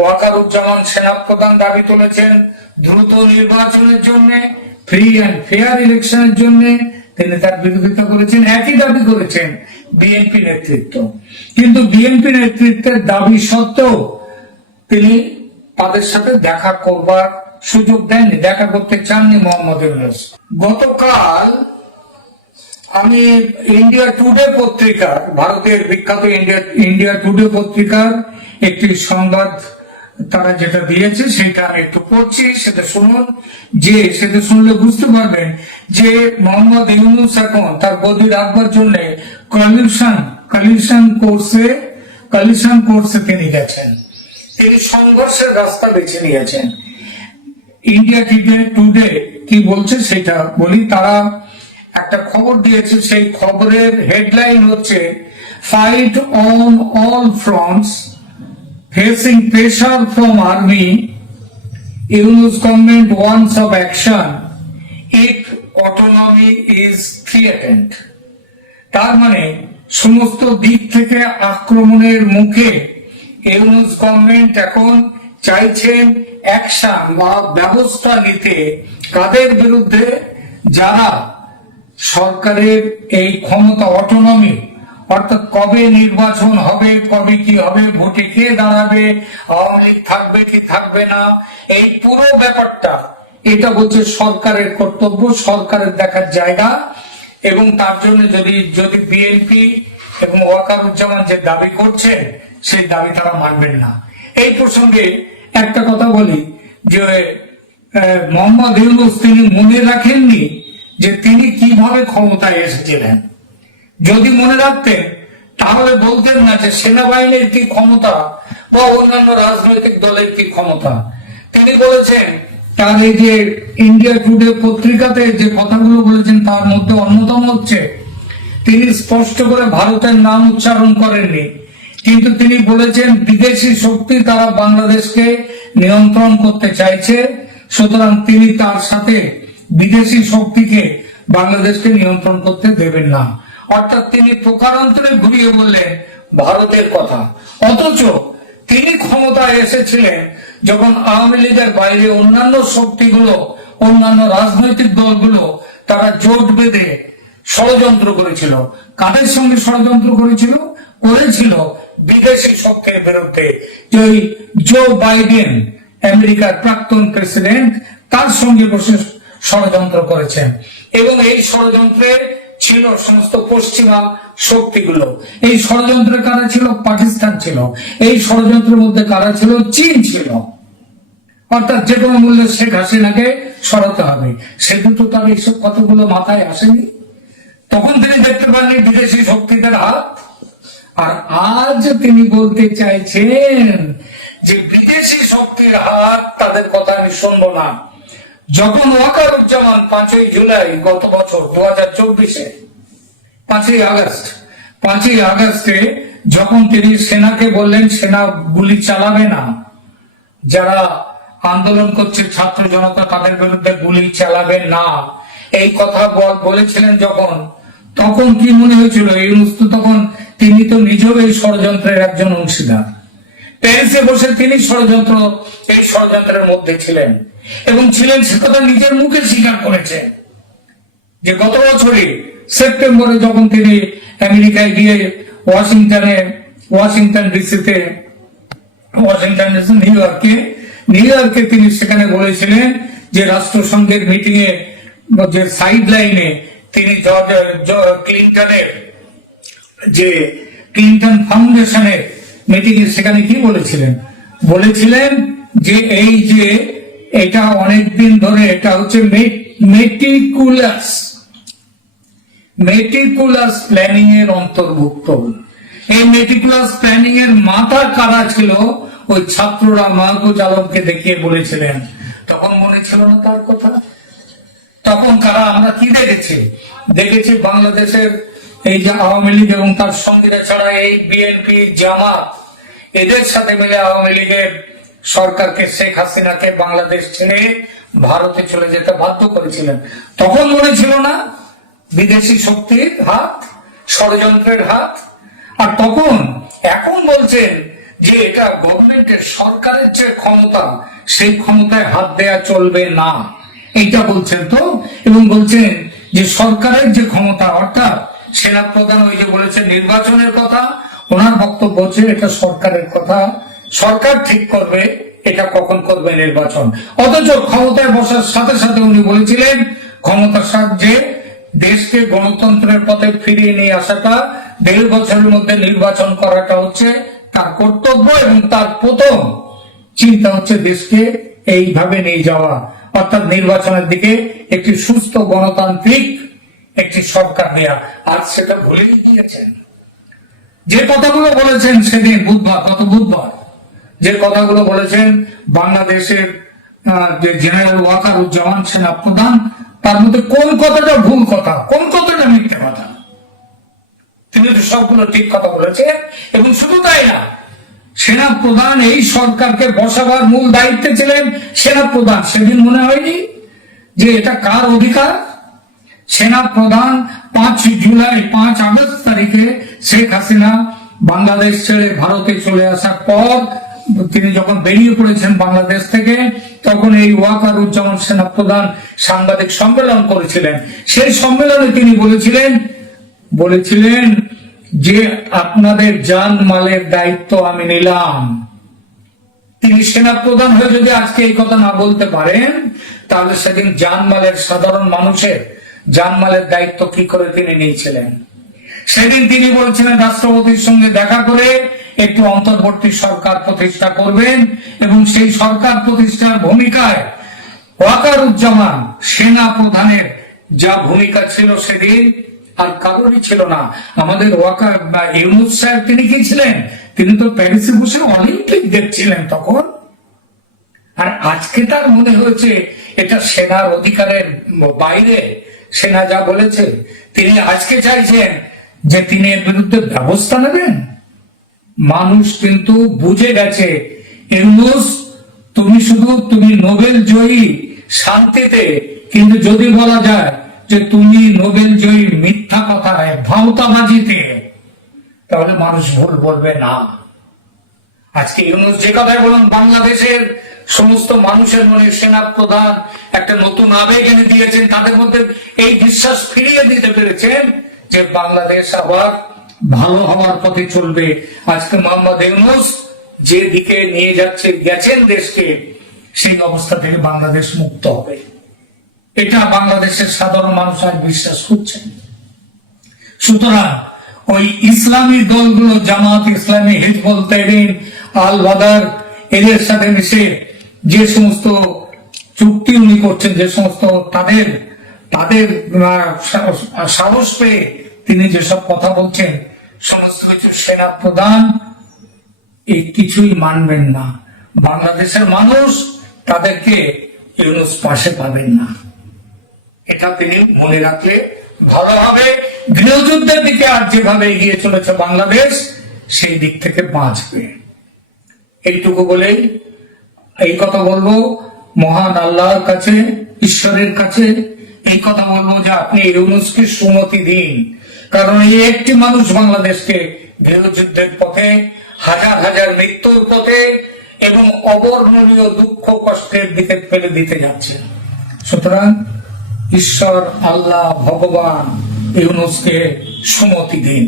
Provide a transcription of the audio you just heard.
ওয়াকারুজ্জামান সেনাপ্রধান দাবি তুলেছেন দ্রুত নির্বাচনের জন্য, ফ্রি অ্যান্ড ফেয়ার ইলেকশনের জন্য তিনি তার বিরোধিতা করেছেন। একই দাবি করেছেন বিএনপি নেতৃত্ব, কিন্তু বিএনপি নেতৃত্বের দাবি সত্ত্বেও তিনি তাদের সাথে দেখা করবার সুযোগ দেননি, দেখা করতে চাননি মোহাম্মদ ইউনূস। গতকাল আমি ইন্ডিয়া টুডে পত্রিকার, ভারতের বিখ্যাত ইন্ডিয়া টুডে পত্রিকার একটি সংবাদ তারা যেটা দিয়েছে সেটা আমি একটু পড়ছি, সেটা শুনুন। সেটা শুনলে বুঝতে পারবেন যে মোহাম্মদ ইউনূস এখন তার গদি রাখবার জন্য কলিশন কোর্সে তিনি গেছেন, তিনি সংঘর্ষের রাস্তা বেছে নিয়েছেন। ইন্ডিয়া টুডে কি বলছে সেটা বলি। তারা একটা খবর দিয়েছে, সেই খবরের হেডলাইন হচ্ছে fight on all fronts facing pressure from army, Yunus government warns of action if autonomy is threatened. তার মানে সমস্ত দিক থেকে আক্রমণের মুখে ইউনূস গভর্নমেন্ট এখন চাইছেন অ্যাকশন বা ব্যবস্থা নিতে। কাদের বিরুদ্ধে? যারা সরকারের এই ক্ষমতা, অটোনমি, অর্থাৎ কবে নির্বাচন হবে, কবে কি হবে, ভোটে কে দাঁড়াবে, আওয়ামী লীগ থাকবে কি থাকবে না, এই পুরো ব্যাপারটা এটা বলছে সরকারের কর্তব্য, সরকারের দেখার জায়গা। এবং তার জন্য যদি বিএনপি এবং ওয়াকারুজ্জামান যে দাবি করছেন সেই দাবি তারা মানবেন না। এই প্রসঙ্গে একটা কথা বলি যে মোহাম্মদ ইউনূস তিনি মনে রাখেননি যে তিনি কিভাবে ক্ষমতায় এসেছিলেন। যদি মনে রাখতেন তাহলে বলতেন না যে সেনাবাহিনীর কি ক্ষমতা বা অন্যান্য রাজনৈতিক দলের কি ক্ষমতা। তিনি বলেছেন, তার এই যে ইন্ডিয়া টুডে পত্রিকাতে যে কথাগুলো বলেছেন তার মধ্যে অন্যতম হচ্ছে তিনি স্পষ্ট করে ভারতের নাম উচ্চারণ করেননি, কিন্তু তিনি বলেছেন বিদেশি শক্তি তারা বাংলাদেশকে নিয়ন্ত্রণ করতে চাইছে, সুতরাং তিনি তার সাথে বিদেশি শক্তিকে বাংলাদেশকে নিয়ন্ত্রণ করতে দেবেন না। অর্থাৎ তিনি প্রকারান্তরে ঘুরিয়ে বললেন ভারতের কথা। অথচ তিনি ক্ষমতায় এসেছিলেন যখন আওয়ামী লীগের বাইরে অন্যান্য শক্তিগুলো, অন্যান্য রাজনৈতিক দলগুলো তারা জোট বেঁধে ষড়যন্ত্র করেছিল। কাদের সঙ্গে ষড়যন্ত্র করেছিল? বিদেশি শক্তির বিরুদ্ধে। জো বাইডেন, আমেরিকার প্রাক্তন প্রেসিডেন্ট, তার সঙ্গে বসে ষড়যন্ত্র করেছেন। এবং এই ষড়যন্ত্রে ছিল সমস্ত পশ্চিমা শক্তিগুলো। এই ষড়যন্ত্রে কারা ছিল? পাকিস্তান ছিল। এই ষড়যন্ত্রের মধ্যে কারা ছিল? চীন ছিল। অর্থাৎ যে কোনো মূল্যে শেখ হাসিনাকে সরাতে হবে। সে দুটো তার এইসব কতগুলো মাথায় আসেনি। তখন তিনি দেখতে পাননি বিদেশি শক্তিদের হাত। আর আজ তিনি বলতে চাইছেন যে বিদেশি শক্তির হাত, তাদের কথা আমি শুনবো না। যখন ওয়াকারুজ্জামান 5ই জুলাই গত বছর 2024-এ 5ই আগস্টে যখন তিনি সেনাকে বললেন সেনা গুলি চালাবে না, যারা আন্দোলন করছে ছাত্র জনতা তাদের বিরুদ্ধে গুলি চালাবে না, এই কথা বলেছিলেন তখন কি মনে হয়েছিল? তখন তিনি তো নিজেও এই ষড়যন্ত্রের একজন অংশীদার। প্যারিসে বসে তিনি এই ষড়যন্ত্রের মধ্যে ছিলেন এবং সে কথা নিজের মুখে স্বীকার করেছে যে গত বছরই সেপ্টেম্বরে যখন তিনি আমেরিকায় গিয়ে ওয়াশিংটন ডিসিতে নিউ ইয়র্কে তিনি সেখানে বলেছিলেন যে রাষ্ট্রসংঘের মিটিং এ যে সাইড লাইনে তিনি ক্লিন্টন ফাউন্ডেশনের মিটিং এ সেখানে কি বলেছিলেন যে এটা অনেকদিন ধরে এটা হচ্ছে মেটিকুলাস প্ল্যানিং এর অন্তর্ভুক্ত। এই মেটিকুলাস প্ল্যানিং এর মাথা কারা ছিল? ওই ছাত্ররা মাহফুজ আলমকে দেখিয়ে বলেছিলেন। তখন মনে ছিল না তার কথা? তখন কারা? আমরা কি দেখেছি বাংলাদেশের এই যে আওয়ামী লীগ এবং তার সঙ্গীরা ছাড়া এই বিএনপি, জামাত, এদের সাথে মিলে আওয়ামী লীগের সরকারকে, শেখ হাসিনাকে বাংলাদেশ ছেড়ে ভারতে চলে যেতে বাধ্য করেছিলেন। তখন মনে ছিল না বিদেশি শক্তির হাত, ষড়যন্ত্রের হাত? আর এখন বলছেন যে এটা গভর্নমেন্টের সরকারের যে ক্ষমতা সেই ক্ষমতায় হাত দেয়া চলবে না, এইটা বলছেন তো। এবং বলছেন যে সরকারের যে ক্ষমতা, অর্থাৎ সেনাপ্রধান ওই যে বলেছে নির্বাচনের কথা, ওনার বক্তব্য হচ্ছে এটা সরকারের কথা, সরকার ঠিক করবে এটা কখন করবে নির্বাচন। অথচ ক্ষমতায় বসার সাথে সাথে উনি বলেছিলেন ক্ষমতার সাহায্যে দেশকে গণতন্ত্রের পথে ফিরিয়ে নিয়ে আসাটা 1.5 বছরের মধ্যে নির্বাচন করাটা হচ্ছে তার কর্তব্য, এবং তার প্রথম চিন্তা হচ্ছে দেশকে এইভাবে নিয়ে যাওয়া, অর্থাৎ নির্বাচনের দিকে একটি সুস্থ গণতান্ত্রিক একটি সরকার দেয়া। আর সেটা ভুলেই গিয়েছেন। যে কথাগুলো বলেছেন সেদিন বুধবার, গত বুধবার যে কথাগুলো বলেছেন বাংলাদেশের যে জেনারেল ওয়াকারুজ্জামান সেনা প্রধান, তার মধ্যে কোন কথাটা ভুল কথা, কোন কথাটা মিথ্যে কথা? তিনি তো সবগুলো ঠিক কথা বলেছেন। এবং শুধু তাই না, সেনা প্রধান এই সরকারকে বসাবার মূল দায়িত্বে ছিলেন সেনা প্রধান। সেদিন মনে হয়নি যে এটা কার অধিকার? সেনা প্রধান 5 আগস্ট তারিখে শেখ হাসিনা বাংলাদেশ ছেড়ে ভারতে চলে আসার পর তিনি যখন বেরিয়ে পড়েছেন বাংলাদেশ থেকে, তখন এই ওয়াকারুজ্জামান সেনা প্রধান সাংবাদিক সম্মেলন করেছিলেন। সেই সম্মেলনে তিনি বলেছিলেন যে আপনাদের জান মালের দায়িত্ব আমি নিলাম। তিনি সেনা প্রধান হয়ে যদি আজকে এই কথা না বলতে পারেন, তাহলে সেদিন জানমালের, সাধারণ মানুষের জানমালের দায়িত্ব কি করে তিনি নিয়েছিলেন? সেদিন তিনি বলছিলেন রাষ্ট্রপতির সঙ্গে দেখা করে একটু অন্তর্বর্তী সরকার প্রতিষ্ঠা করবেন, এবং সেই সরকার প্রতিষ্ঠার ভূমিকায় ওয়াকারুজ্জামান সেনা প্রধানের যা ভূমিকা ছিল সেদিন আর কারোরই ছিল না। আমাদের ইউনূস সাহেব তিনি কি ছিলেন? তিনি তো প্যারিসে বসে অলিম্পিক দেখছিলেন তখন। আর আজকে তার মনে হয়েছে এটা সেনার অধিকারের বাইরে, সেনা যা বলেছে তিনি আজকে চাইছেন যে তিনি এর বিরুদ্ধে ব্যবস্থা নেবেন। মানুষ কিন্তু বুঝে গেছে ইউনূস তুমি নোবেল জয়ী শান্তিতে, কিন্তু যদি বলা যায় যে তুমি নোবেল জয়ী মিথ্যা কথায়, ভাওতাবাজিতে, তাহলে মানুষ ভুল বলবে না। আজকে ইউনূস যে কথাই বলুন, বাংলাদেশের সমস্ত মানুষের মনে সেনা প্রধান একটা নতুন আবেগ এনে দিয়েছেন, তাদের মধ্যে এই বিশ্বাস ফিরিয়ে দিতে পেরেছেন যে বাংলাদেশ আবার ভালো হওয়ার পথে চলবে। আজকে মোহাম্মদ ইউনূস যে দিকে নিয়ে গেছেন দেশকে, সেই অবস্থা থেকে বাংলাদেশ মুক্ত হবে, এটা বাংলাদেশের সাধারণ মানুষ আজ বিশ্বাস করছেন। সুতরাং ওই ইসলামী দলগুলো, জামাত ইসলামী, হিজবুল তাহরির, আল বাদার, এদের সাথে মিশে যে সমস্ত চুক্তি উনি করছেন, যে সমস্ত তাদের সাহস পেয়ে তিনি যেসব কথা বলছেন, সমস্ত কিছু সেনা প্রধান এই কিছুই মানবেন না। বাংলাদেশের মানুষ তাদেরকে ইউনূস পাশে পাবেন না, এটা তিনি মনে রাখলে ভালো হবে। গৃহযুদ্ধের দিকে আর যেভাবে এগিয়ে চলেছে বাংলাদেশ, সেই দিক থেকে বাঁচবে। এইটুকু বলেই এই কথা বলবো, মহান আল্লাহর কাছে, ঈশ্বরের কাছে এই কথা বলবো যে আপনি ইউনূসকে সুমতি দিন, কারণ এই একটি মানুষ বাংলাদেশকে গৃহযুদ্ধের পথে, হাজার হাজার মৃত্যুর পথে এবং অবর্ণনীয় দুঃখ কষ্টের দিকে ফেলে দিতে যাচ্ছে। সুতরাং ঈশ্বর, আল্লাহ, ভগবান ইউনূসকে সুমতি দিন।